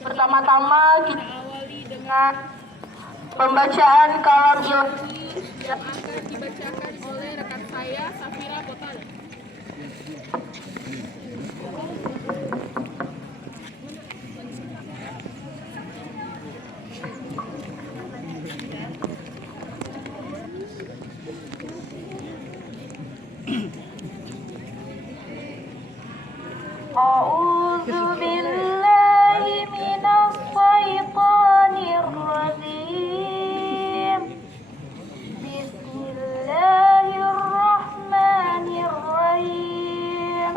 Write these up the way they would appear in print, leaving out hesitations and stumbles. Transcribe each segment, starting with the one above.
Pertama-tama kita awali dengan pembacaan kalam ilahi yang akan dibacakan oleh rekan saya Safira Botal. A'udzu billahi minas syaitonir rajim. Bismillahirrahmanirrahim.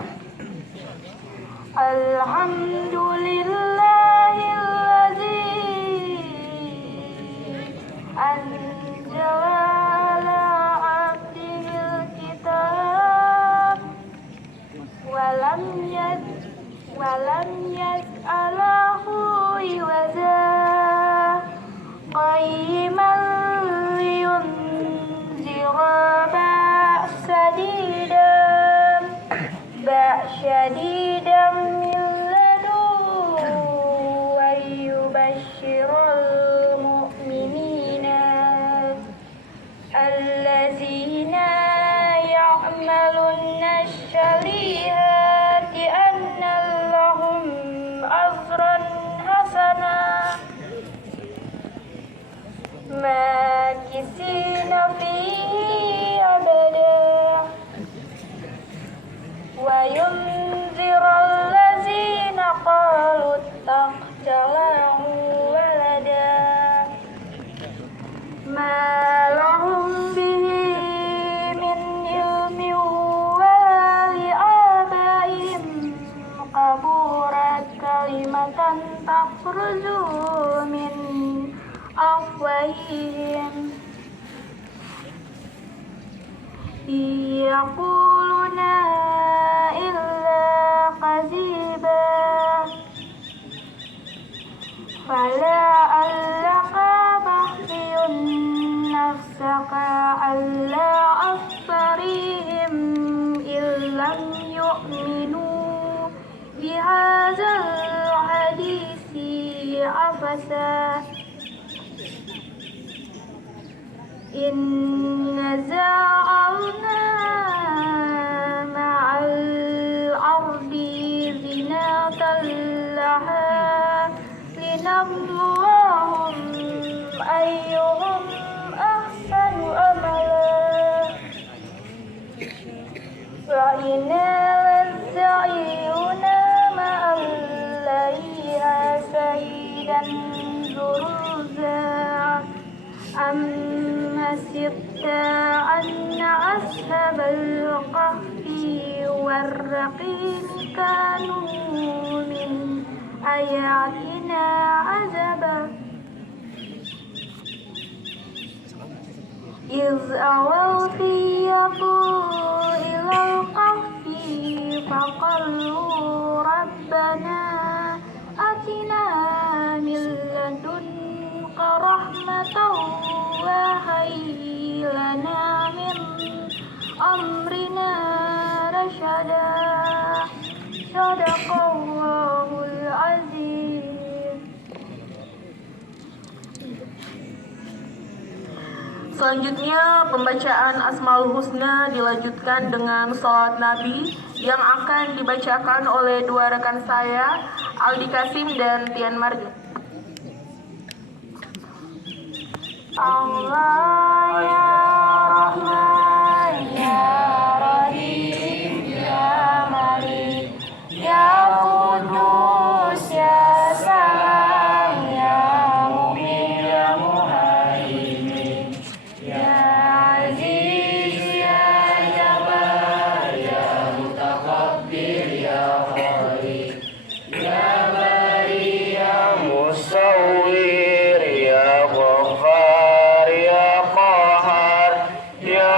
Alhamdulillahilladzi anzala ala 'abdihil kitab walam yaj'alahu iwaza qayyiman liyunzira ba'syadidan min ladunhu wa yubashshiral mu'minina allazina ya'maluna asy-syalihati anna lahum ajran hasana makisina fihi abada wa yunziral ladzina qalu ittakhadallahu walada ma lahum bihi min ilmin wa li abaihim kaburat kalimatan takhruju min afwahihim yaquluna illa kadziba fala allaka bakhiyun nafsaka alla asfarihim illam yu'minu bihadzal hadisi abasa inna za'alna ma'al ardi zinatan laha linabluwahum ayyuhum ahsanu amala wa inna lazza'iyuna ma'al layha sayyidan zuruza amma sirta anna ashabal kahfi warraqim kanu min ayatina azaba iz awal fiyaku ilal kahfi faqallu rabbana atina min ladunka rahmatan wa hayyi lana min amrina rasyada sadaqallahul azim. Selanjutnya pembacaan Asmaul Husna dilanjutkan dengan salat Nabi yang akan dibacakan oleh dua rekan saya, Aldi Kasim dan Tian Marga. Allah ya Rahman ya Rahim ya Malik ya Qudus ya Salam ya Mu'min ya Muhaimin ya Aziz ya Jabbar ya Mutakabbir ya Khaliq ya Bari ya Musawwir ya Ghaffar ya Qahar ya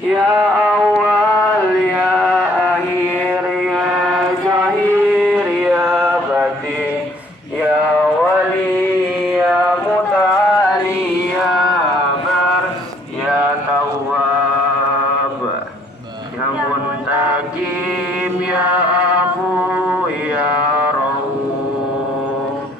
Ya awal ya akhir ya zahir ya batin, ya wali ya muta'ali ya bar ya tawwab, ya muntakim ya afu ya rahum,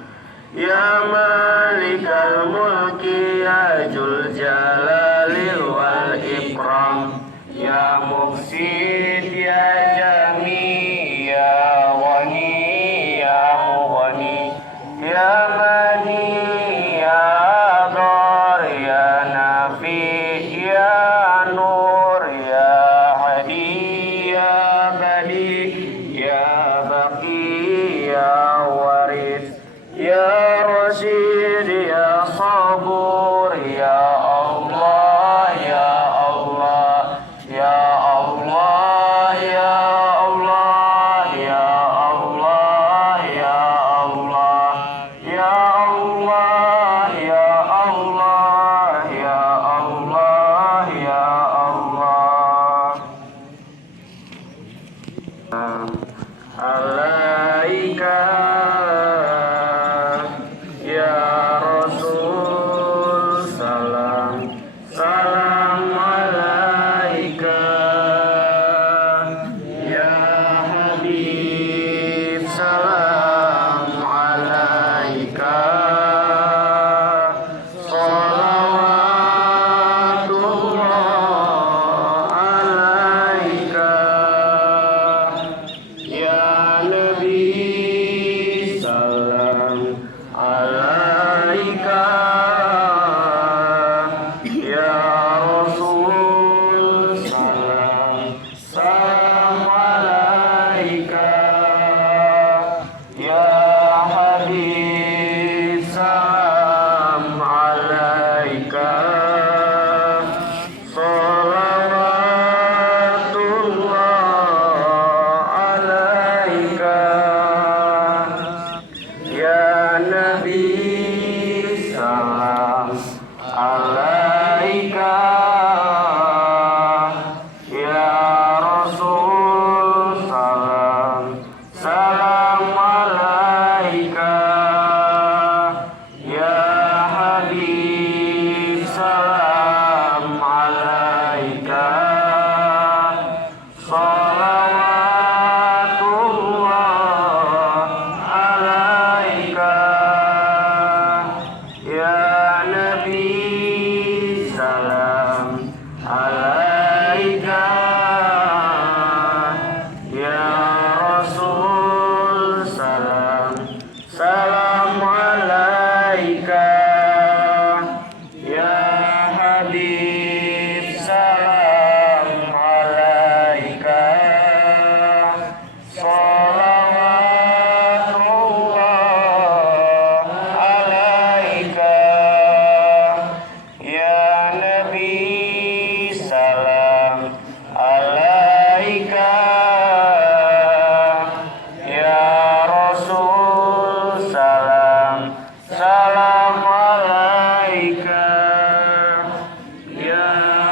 ya malikal mulki ya jul jalalil wal ikram, ya muqsid ya jami ya ghani ya mughni, ya mani ya dar ya nafi ya nur ya hadi ya badi ya baqi ya waris ya rasyid ya sabur ya Allah ya Allah ya Allah ya Allah ya Allah ya Allah ya Allah ya Allah ya Allah ya Allah. Alaika ya Rasul salam, salam alaika ya Habib, salam alaika, salawatullah alaika ya Nabi, salam alaika ya Rasul, salam, salam alaika ya Habib, salam alaika, salawatullah alaika ya Nabi, salam alaika ya Rasul, salam, salam alaika ya Habib, salam alaika, salawatullah alaika ya Nabi, salam alaika ya Rasul, salam, salam alaika ya Habib, salam alaika, salawatullah alaika ya Nabi, salam alaika ya Rasul, salam, salam alaika ya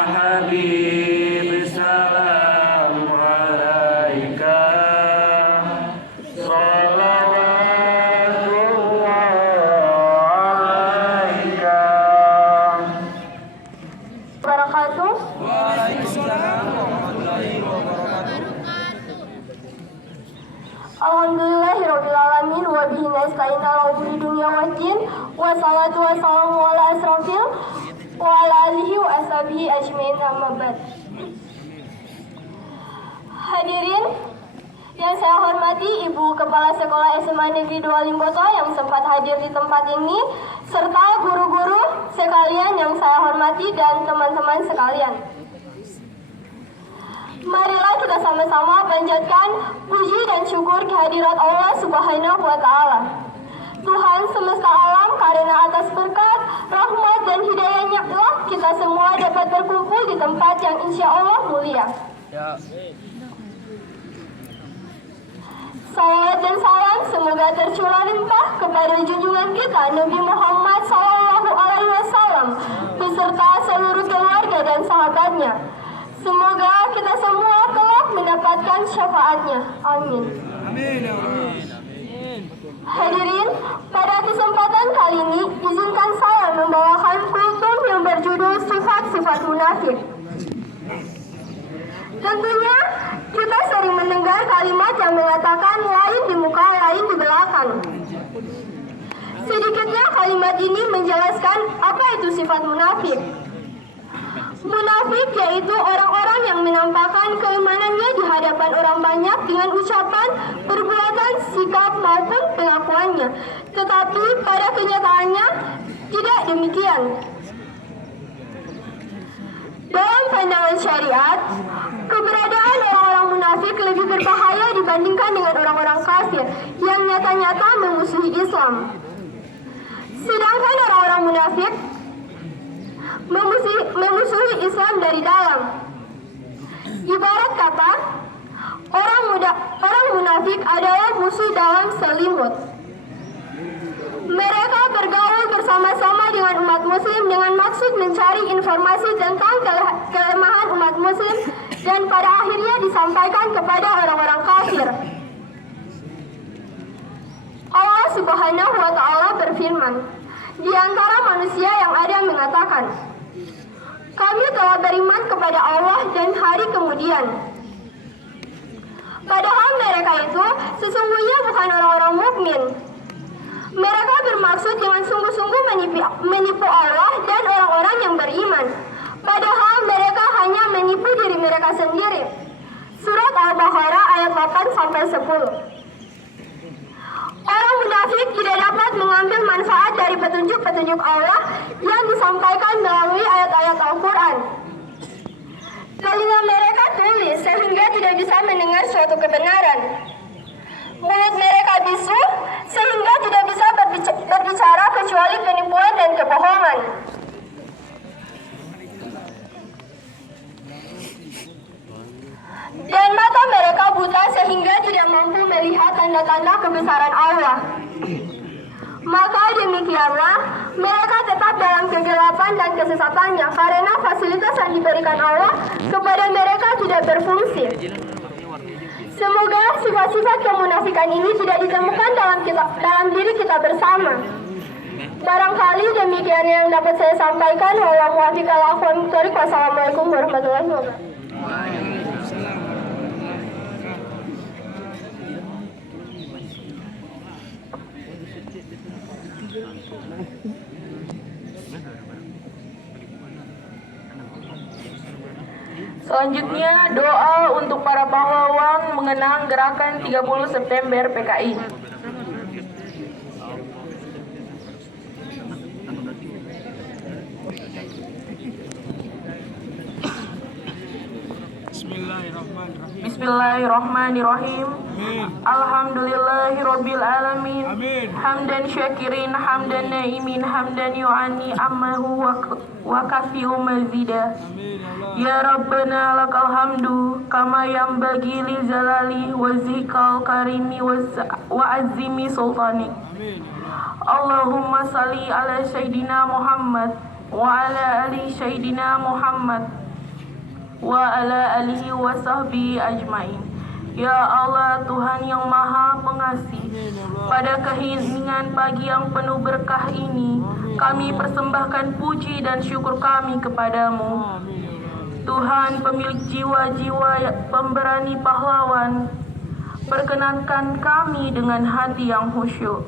Habib, salam alaika, salawatullah alaika. Barakatuh. Alhamdulillahirrabbilalamin wa bihi nasta'in ala umuri dunya waddin, wa salatu wa salamu ala asrafil wa ala alihi wa ashabihi ajmain, amma ba'd. Hadirin yang saya hormati Ibu Kepala Sekolah SMA Negeri 2 Limboto yang sempat hadir di tempat ini, serta guru-guru sekalian yang saya hormati dan teman-teman sekalian. Marilah kita sama-sama panjatkan puji dan syukur kehadirat Allah Subhanahu wa Ta'ala, Tuhan semesta alam, karena atas berkat, rahmat dan hidayahnya lah kita semua dapat berkumpul di tempat yang insya Allah mulia. Salawat dan salam semoga tercurah limpah kepada junjungan kita Nabi Muhammad SAW beserta seluruh keluarga dan sahabatnya, Semoga kita semua kelak mendapatkan syafaatnya. Amin. Hadirin, pada kesempatan kali ini, izinkan saya membawakan kultum yang berjudul Sifat-Sifat Munafik. Tentunya, kita sering mendengar kalimat yang mengatakan lain di muka, lain di belakang. Sedikitnya kalimat ini menjelaskan apa itu sifat munafik. Munafik yaitu orang-orang yang menampakkan keimanannya di hadapan orang banyak dengan ucapan, perbuatan, sikap maupun pengakuannya. Tetapi pada kenyataannya tidak demikian. Dalam pandangan syariat, keberadaan orang-orang munafik lebih berbahaya dibandingkan dengan orang-orang kafir yang nyata-nyata memusuhi Islam. Sedangkan orang-orang munafik memusuhi Islam dari dalam. Ibarat kata, orang munafik adalah musuh dalam selimut. Mereka bergaul bersama-sama dengan umat muslim dengan maksud mencari informasi tentang kelemahan umat muslim dan pada akhirnya disampaikan kepada orang-orang kafir. Allah Subhanahu wa Ta'ala berfirman, di antara manusia yang ada mengatakan, kami telah beriman kepada Allah dan hari kemudian. Padahal mereka itu sesungguhnya bukan orang-orang mukmin. Mereka bermaksud dengan sungguh-sungguh menipu Allah dan orang-orang yang beriman. Padahal mereka hanya menipu diri mereka sendiri. Surat Al-Baqarah ayat 8-10. Orang munafik tidak dapat mengambil manfaat dari petunjuk-petunjuk Allah yang disampaikan melalui ayat-ayat Al-Quran. Telinga mereka tuli sehingga tidak bisa mendengar suatu kebenaran. Mulut mereka bisu sehingga tidak bisa berbicara kecuali penipuan dan kebohongan. Dan mata mereka buta sehingga tidak mampu melihat tanda-tanda kebesaran Allah. Maka demikianlah mereka tetap dalam kegelapan dan kesesatannya karena fasilitas yang diberikan Allah kepada mereka tidak berfungsi. Semoga sifat-sifat kemunafikan ini tidak ditemukan dalam diri kita bersama. Barangkali demikian yang dapat saya sampaikan. Wassalamualaikum warahmatullahi wabarakatuh. Selanjutnya, doa untuk para pahlawan mengenang gerakan 30 September PKI. Bismillahirrahmanirrahim. Alhamdulillahirabbil alamin. Hamdan syakirin, hamdan naimin, hamdan yu'ani ammahu wa kafi'u mazida. Ya Rabbana lakal hamdu kama yanbaghi li jalali wa zikal karimi wa azimi sultanik. Allahumma salli ala sayyidina Muhammad wa ala ali sayyidina Muhammad wa ala alihi wa sahbihi ajmain. Ya Allah, Tuhan yang Maha Pengasih, pada keheningan pagi yang penuh berkah ini, kami persembahkan puji dan syukur kami kepadamu. Tuhan, pemilik jiwa-jiwa pemberani pahlawan, perkenankan kami dengan hati yang khusyuk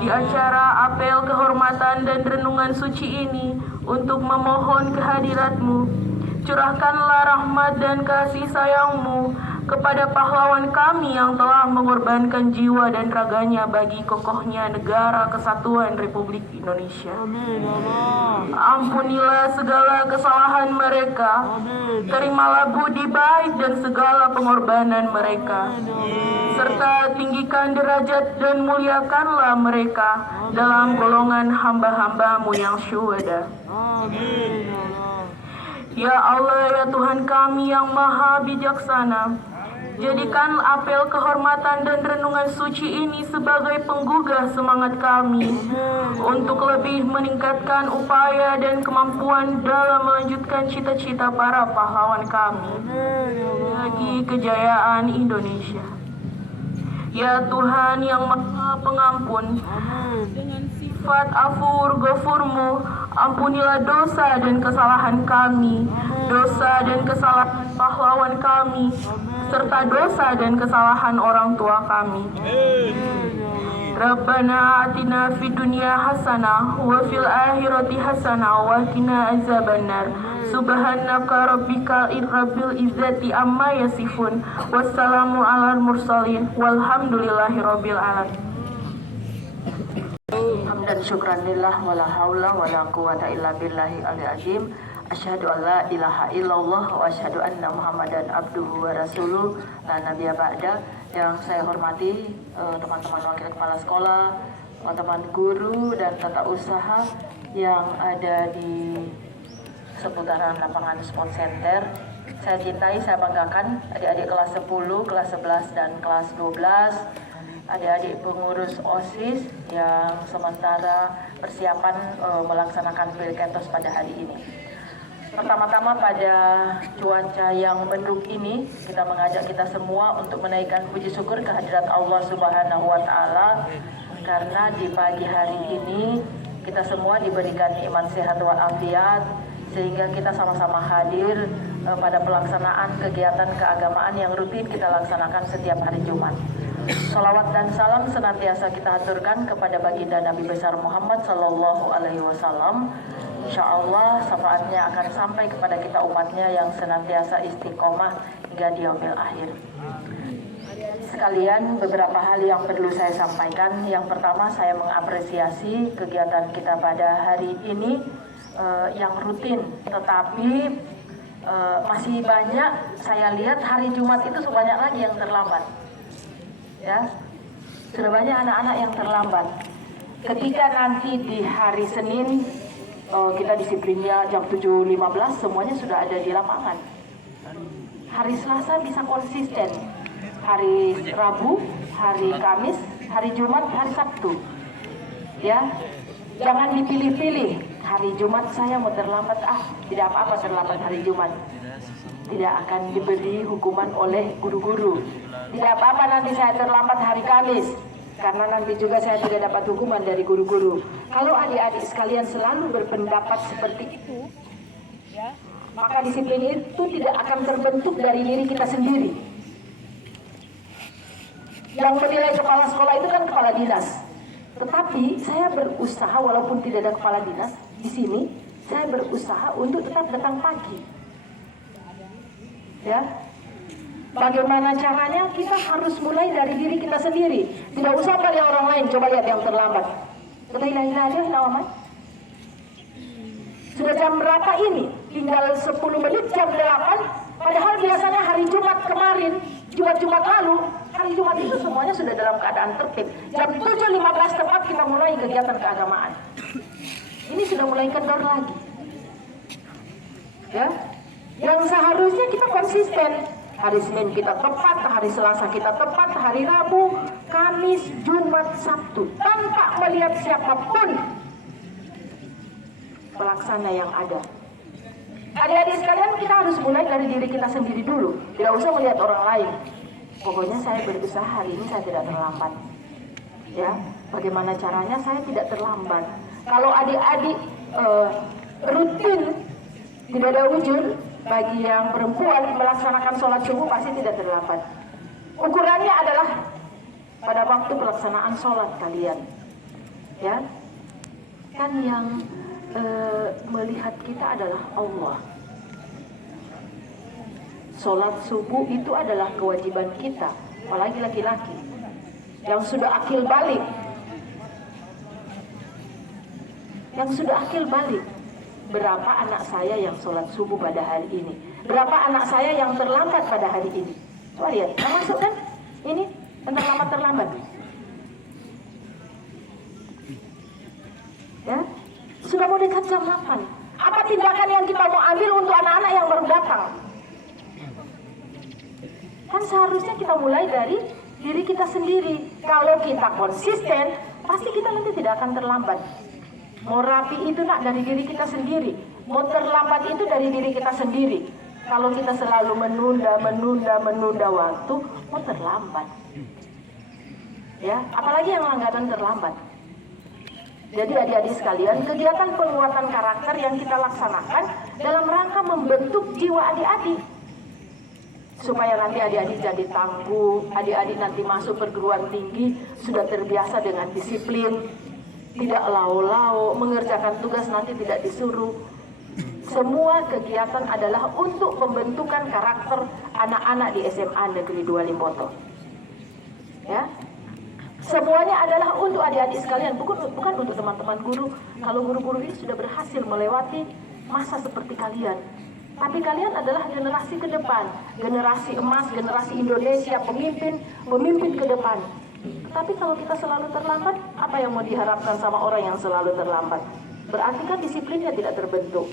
di acara apel kehormatan dan renungan suci ini untuk memohon kehadirat-Mu. Curahkanlah rahmat dan kasih sayang-Mu kepada pahlawan kami yang telah mengorbankan jiwa dan raganya bagi kokohnya negara kesatuan Republik Indonesia. Ampunilah segala kesalahan mereka, terimalah budi baik dan segala pengorbanan mereka, serta tinggikan derajat dan muliakanlah mereka dalam golongan hamba-hamba-Mu yang syuhada. Ya Allah, ya Tuhan kami yang maha bijaksana, Jadikan apel kehormatan dan renungan suci ini sebagai penggugah semangat kami untuk lebih meningkatkan upaya dan kemampuan dalam melanjutkan cita-cita para pahlawan kami bagi kejayaan Indonesia. Ya Tuhan yang Maha Pengampun, dengan sifat Afur Ghafurmu, ampunilah dosa dan kesalahan kami, dosa dan kesalahan pahlawan kami, serta dosa dan kesalahan orang tua kami. Rabbana atina fid dunya hasanah wa fil akhirati hasanah wa qina azabannar. Subhanaka rabbika rabbil izzati amma yasifun. Wassalamu alal mursalin walhamdulillahi rabbil alamin. Hamdan syukran lillah wala haula wala quwata illa billahi aliyil azim. Asyhadu an la ilaha illallah wa asyhadu anna Muhammadan abduhu wa rasuluh la nabiyya ba'da. Yang saya hormati teman-teman wakil kepala sekolah, teman-teman guru dan tata usaha yang ada di seputaran lapangan Sport Center. Saya cintai, saya banggakan adik-adik kelas 10, kelas 11 dan kelas 12, adik-adik pengurus OSIS yang sementara persiapan melaksanakan Pilketos pada hari ini. Pertama-tama pada cuaca yang mendung ini, kita mengajak kita semua untuk menaikkan puji syukur kehadirat Allah Subhanahu wa Ta'ala, karena di pagi hari ini kita semua diberikan nikmat sehat walafiat, sehingga kita sama-sama hadir pada pelaksanaan kegiatan keagamaan yang rutin kita laksanakan setiap hari Jumat. Salawat dan salam senantiasa kita aturkan kepada baginda Nabi besar Muhammad Sallallahu Alaihi Wasallam. Insya Allah syafaatnya akan sampai kepada kita umatnya yang senantiasa istiqomah hingga di yaumil akhir. Sekalian, beberapa hal yang perlu saya sampaikan. Yang pertama, saya mengapresiasi kegiatan kita pada hari ini yang rutin, tetapi masih banyak saya lihat hari Jumat itu sebanyak lagi yang terlambat. Ya, sudah banyak anak-anak yang terlambat. Ketika nanti di hari Senin kita disiplinnya jam 7.15 semuanya sudah ada di lapangan. Hari Selasa bisa konsisten. Hari Rabu, hari Kamis, hari Jumat, hari Sabtu. Ya, jangan dipilih-pilih. Hari Jumat saya mau terlambat, tidak apa-apa terlambat hari Jumat. Tidak akan diberi hukuman oleh guru-guru. Tidak apa-apa nanti saya terlambat hari Kamis, karena nanti juga saya tidak dapat hukuman dari guru-guru. Kalau adik-adik sekalian selalu berpendapat seperti itu, ya, maka disiplin itu tidak akan terbentuk dari diri kita sendiri. Yang menilai kepala sekolah itu kan kepala dinas. Tetapi saya berusaha, walaupun tidak ada kepala dinas di sini, saya berusaha untuk tetap datang pagi. Ya, bagaimana caranya? Kita harus mulai dari diri kita sendiri. Tidak usah pada orang lain. Coba lihat yang terlambat. Ketahilah aja, Nawaman. Sudah jam berapa ini? Tinggal 10 menit jam 8. Padahal biasanya hari Jumat kemarin, Jumat lalu, hari Jumat itu semuanya sudah dalam keadaan tertib. Jam 7.15 tepat kita mulai kegiatan keagamaan. Ini sudah mulai kendor lagi. Ya, yang seharusnya kita konsisten. Hari Senin kita tepat, hari Selasa kita tepat, hari Rabu, Kamis, Jumat, Sabtu, tanpa melihat siapapun pelaksana yang ada. Adik-adik sekalian, kita harus mulai dari diri kita sendiri dulu. Tidak usah melihat orang lain. Pokoknya saya berusaha hari ini saya tidak terlambat. Ya, bagaimana caranya saya tidak terlambat? Kalau adik-adik rutin tidak ada ujur, bagi yang perempuan melaksanakan sholat subuh pasti tidak terlambat. Ukurannya adalah pada waktu pelaksanaan sholat kalian. Ya, kan yang melihat kita adalah Allah. Sholat subuh itu adalah kewajiban kita, apalagi laki-laki yang sudah akil balik. Yang sudah akil balik. Berapa anak saya yang sholat subuh pada hari ini? Berapa anak saya yang terlambat pada hari ini? Coba lihat, termasuk kan? Ini yang terlambat. Ya, sudah mau dekat jam 8. Apa tindakan yang kita mau ambil untuk anak-anak yang baru datang? Kan seharusnya kita mulai dari diri kita sendiri. Kalau kita konsisten, pasti kita nanti tidak akan terlambat. Mau rapi itu nak dari diri kita sendiri. Mau terlambat itu dari diri kita sendiri. Kalau kita selalu menunda waktu, mau terlambat. Ya, apalagi yang langganan terlambat. Jadi adik-adik sekalian, kegiatan penguatan karakter yang kita laksanakan dalam rangka membentuk jiwa adik-adik. Supaya nanti adik-adik jadi tangguh, adik-adik nanti masuk perguruan tinggi sudah terbiasa dengan disiplin, tidak lau-lau, mengerjakan tugas nanti tidak disuruh. Semua kegiatan adalah untuk pembentukan karakter anak-anak di SMA Negeri 2 Limpoto. Ya, semuanya adalah untuk adik-adik sekalian, bukan untuk teman-teman guru. Kalau guru-guru ini sudah berhasil melewati masa seperti kalian. Tapi kalian adalah generasi ke depan, generasi emas, generasi Indonesia, pemimpin ke depan. Tapi kalau kita selalu terlambat, apa yang mau diharapkan sama orang yang selalu terlambat? Berarti kan disiplinnya tidak terbentuk.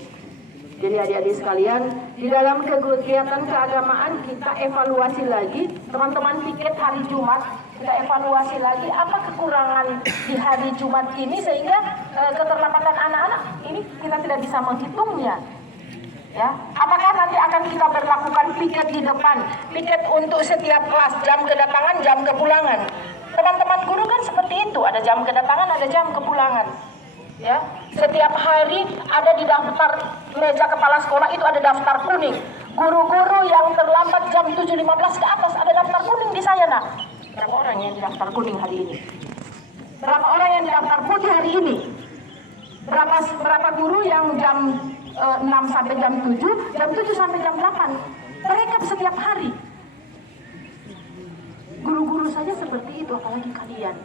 Jadi adik-adik sekalian, di dalam kegiatan keagamaan kita evaluasi lagi, teman-teman piket hari Jumat, kita evaluasi lagi apa kekurangan di hari Jumat ini sehingga keterlambatan anak-anak ini kita tidak bisa menghitungnya. Ya, apakah nanti akan kita berlakukan piket di depan, piket untuk setiap kelas, jam kedatangan, jam kepulangan. Teman-teman guru kan seperti itu, ada jam kedatangan, ada jam kepulangan. Ya, setiap hari ada di daftar meja kepala sekolah itu ada daftar kuning. Guru-guru yang terlambat jam 7.15 ke atas ada daftar kuning di saya, nak. Berapa orang yang di daftar kuning hari ini? Berapa orang yang di daftar putih hari ini? Berapa guru yang jam 6 sampai jam 7, jam 7 sampai jam 8. Mereka setiap hari. Guru-guru saja seperti itu, apalagi kalian.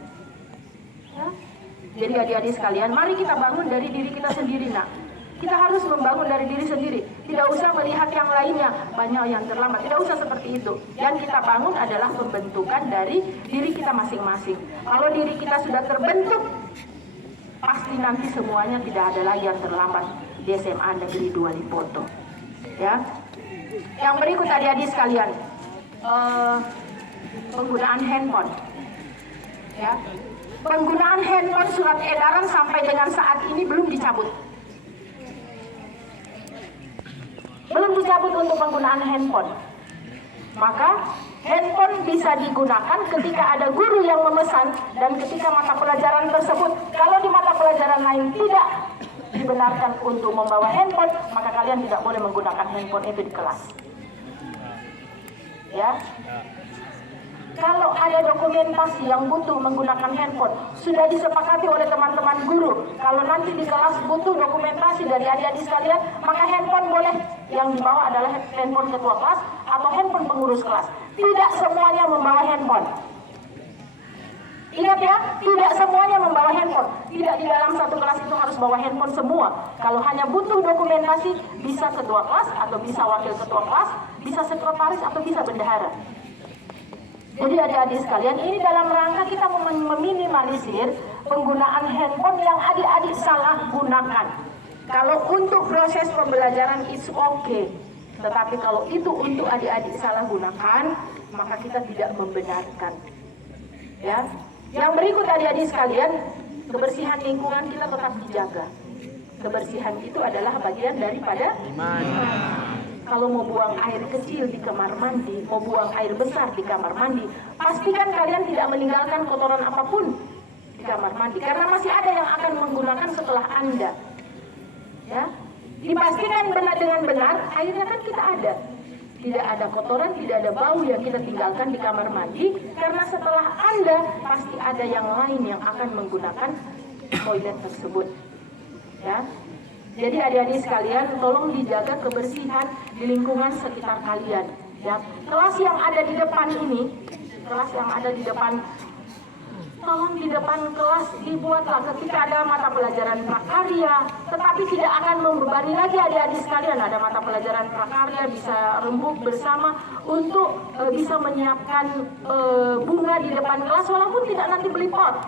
Ya? Jadi adik-adik sekalian, mari kita bangun dari diri kita sendiri, nak. Kita harus membangun dari diri sendiri. Tidak usah melihat yang lainnya, banyak yang terlambat. Tidak usah seperti itu. Yang kita bangun adalah pembentukan dari diri kita masing-masing. Kalau diri kita sudah terbentuk, pasti nanti semuanya tidak ada lagi yang terlambat di SMA Negeri 2 Limpoto. Ya. Yang berikut adik-adik sekalian, penggunaan handphone. Ya. Penggunaan handphone surat edaran sampai dengan saat ini belum dicabut. Belum dicabut untuk penggunaan handphone. Maka handphone bisa digunakan ketika ada guru yang memesan dan ketika mata pelajaran tersebut, kalau di mata pelajaran lain tidak dibenarkan untuk membawa handphone, maka kalian tidak boleh menggunakan handphone itu di kelas. Ya. Kalau ada dokumentasi yang butuh menggunakan handphone, sudah disepakati oleh teman-teman guru. Kalau nanti di kelas butuh dokumentasi dari adik-adik sekalian, maka handphone boleh. Yang dibawa adalah handphone ketua kelas atau handphone pengurus kelas. Tidak semuanya membawa handphone. Ingat ya, tidak semuanya membawa handphone. Tidak di dalam satu kelas itu harus bawa handphone semua. Kalau hanya butuh dokumentasi, bisa ketua kelas atau bisa wakil ketua kelas, bisa sekretaris atau bisa bendahara. Jadi adik-adik sekalian, ini dalam rangka kita meminimalisir penggunaan handphone yang adik-adik salah gunakan. Kalau untuk proses pembelajaran it's okay. Tetapi kalau itu untuk adik-adik salah gunakan, maka kita tidak membenarkan. Ya. Yang berikut adik-adik sekalian, kebersihan lingkungan kita tetap dijaga. Kebersihan itu adalah bagian daripada iman. Kalau mau buang air kecil di kamar mandi, mau buang air besar di kamar mandi, pastikan kalian tidak meninggalkan kotoran apapun di kamar mandi. Karena masih ada yang akan menggunakan setelah Anda. Ya, dipastikan benar dengan benar, airnya kan kita ada. Tidak ada kotoran, tidak ada bau yang kita tinggalkan di kamar mandi. Karena setelah Anda, pasti ada yang lain yang akan menggunakan toilet tersebut. Ya. Jadi adik-adik sekalian, tolong dijaga kebersihan di lingkungan sekitar kalian. Ya, kelas yang ada di depan ini, tolong di depan kelas dibuatlah ketika ada mata pelajaran prakarya, tetapi tidak akan membebani lagi adik-adik sekalian. Ada mata pelajaran prakarya, bisa rembuk bersama untuk bisa menyiapkan bunga di depan kelas, walaupun tidak nanti beli pot.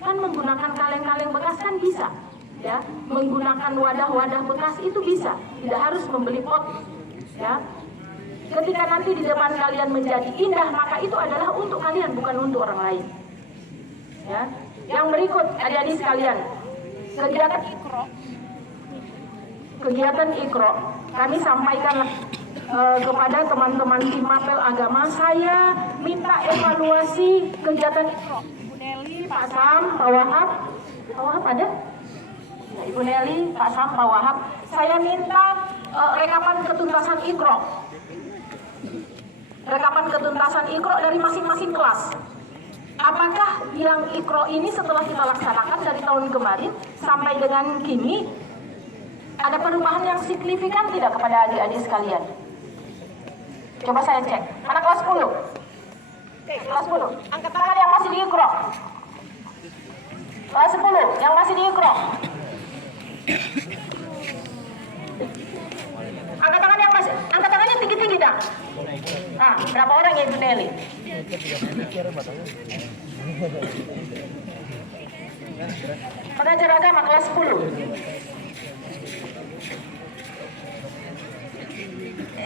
Kan menggunakan kaleng-kaleng bekas kan bisa. Ya, menggunakan wadah-wadah bekas itu bisa, tidak harus membeli pot. Ya, ketika nanti di depan kalian menjadi indah, maka itu adalah untuk kalian, bukan untuk orang lain. Ya. Yang berikut, adik-adik sekalian, kegiatan Iqra kami sampaikan kepada teman-teman tim Mapel Agama. Saya minta evaluasi kegiatan Iqra. Ibu Nelly, Pak Sam, Pak Wahab. Pak Wahab ada? Ya, Ibu Nelly, Pak Sam, Pak Wahab. Saya minta rekaman ketuntasan Iqra. Rekaman ketuntasan Iqra dari masing-masing kelas. Apakah yang Iqra ini setelah kita laksanakan dari tahun kemarin sampai dengan kini ada perubahan yang signifikan tidak kepada adik-adik sekalian? Coba saya cek. Mana kelas 10? Kelas 10. Angkat tangan yang masih di Iqra. Kelas 10 yang masih di Iqra. Angkat tangan yang masih, angkat tangannya tinggi-tinggi dah. Nah, berapa orang ya Ibu Nelly? Pengajar agama kelas 10.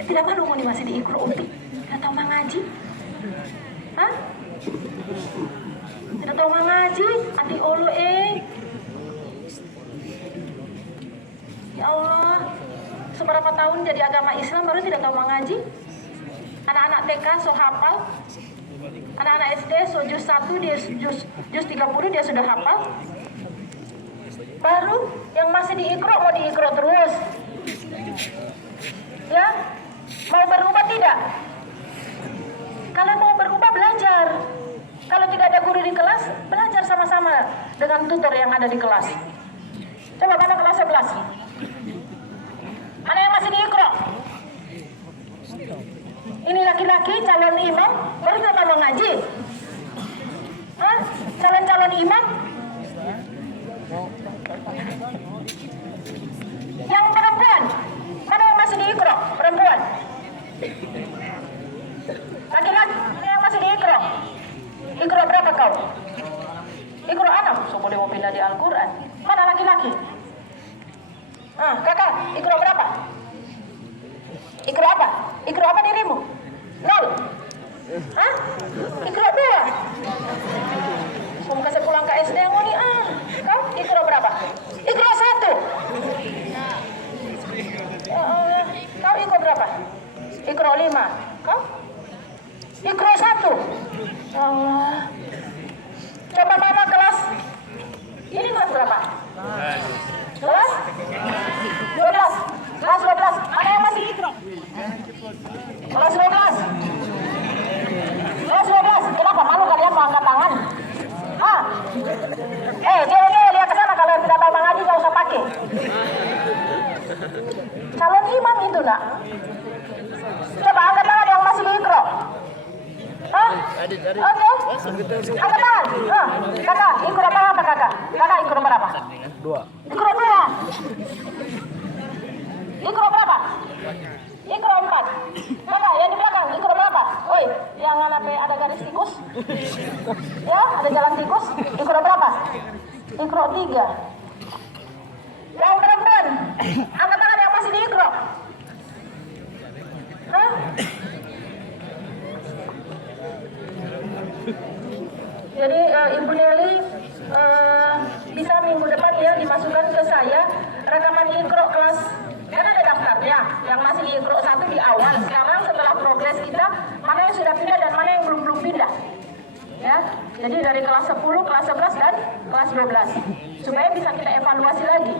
Tidak malu mau masih di Iqra Umpi? Tidak tahu mengaji? Hah? Tidak tahu mengaji? Anti olo Ya Allah, seberapa tahun jadi agama Islam baru tidak tahu mengaji? Anak-anak TK so hafal, anak-anak SD so juz 1 dia juz 30 dia sudah hafal. Baru yang masih di Iqra mau di Iqra terus. Ya, mau berubah tidak? Kalau mau berubah belajar. Kalau tidak ada guru di kelas, belajar sama-sama dengan tutor yang ada di kelas. Coba mana kelas 11? Mana yang masih di Iqra? Ini laki-laki calon imam baru tidak mau ngaji. Hah? Calon-calon imam? Yang perempuan? Mana yang masih di Iqra? Perempuan? Laki-laki? Mana yang masih di Iqra? Iqra berapa kau? Iqra 6. So boleh mau pindah di Al-Quran. Mana laki-laki? Kakak, Iqra berapa? Iqra apa? Iqra apa dirimu? 0. Hah? Iqra 2. So kasih pulang ke SD yang ini kau Iqra berapa? Iqra 1. Kau Iqra berapa? Iqra 5. Kau? Iqra 1. Allah. Coba mama kelas. Ini kelas berapa? Kelas 12. Kelas 12. Mana yang masih Iqra? Kelas 12. Kelas 12. Kenapa malu kalian mau angkat tangan? Cewek-cewek lihat ke sana, kalau tidak tahu mengaji nggak usah pakai. Calon imam itu nak. Coba angkat tangan yang masih di Iqra. Oke. Angkat tangan. Kakak, Iqra apa kakak? Kakak Iqra berapa? 2. Iqra 2. Iqra berapa? Iqra 4. Kakak yang di belakang Iqra berapa? Oi, yang ada garis tikus? Ya, ada jalan tikus. Iqra berapa? Iqra 3. Yang perempuan, angkat tangan yang masih di Iqra. Hah? Jadi Ibu Nelly bisa minggu depan ya dimasukkan ke saya rekaman Iqra kelas, kan ada daftarnya yang masih di Iqra 1 di awal. Sekarang setelah progres kita, mana yang sudah pindah dan mana yang belum pindah. Ya, jadi dari kelas 10, kelas 11 dan kelas 12 supaya bisa kita evaluasi lagi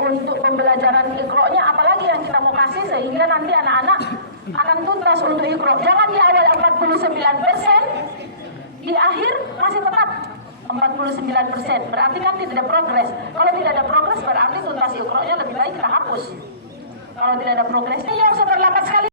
untuk pembelajaran Iqra-nya apalagi yang kita mau kasih sehingga nanti anak-anak akan tuntas untuk Iqra. Jangan di awal 49%, di akhir masih tetap 49%. Berarti kan tidak ada progres. Kalau tidak ada progres berarti tuntas Iqra-nya lebih baik kita hapus. Kalau tidak ada progresnya yang seperlambat sekali.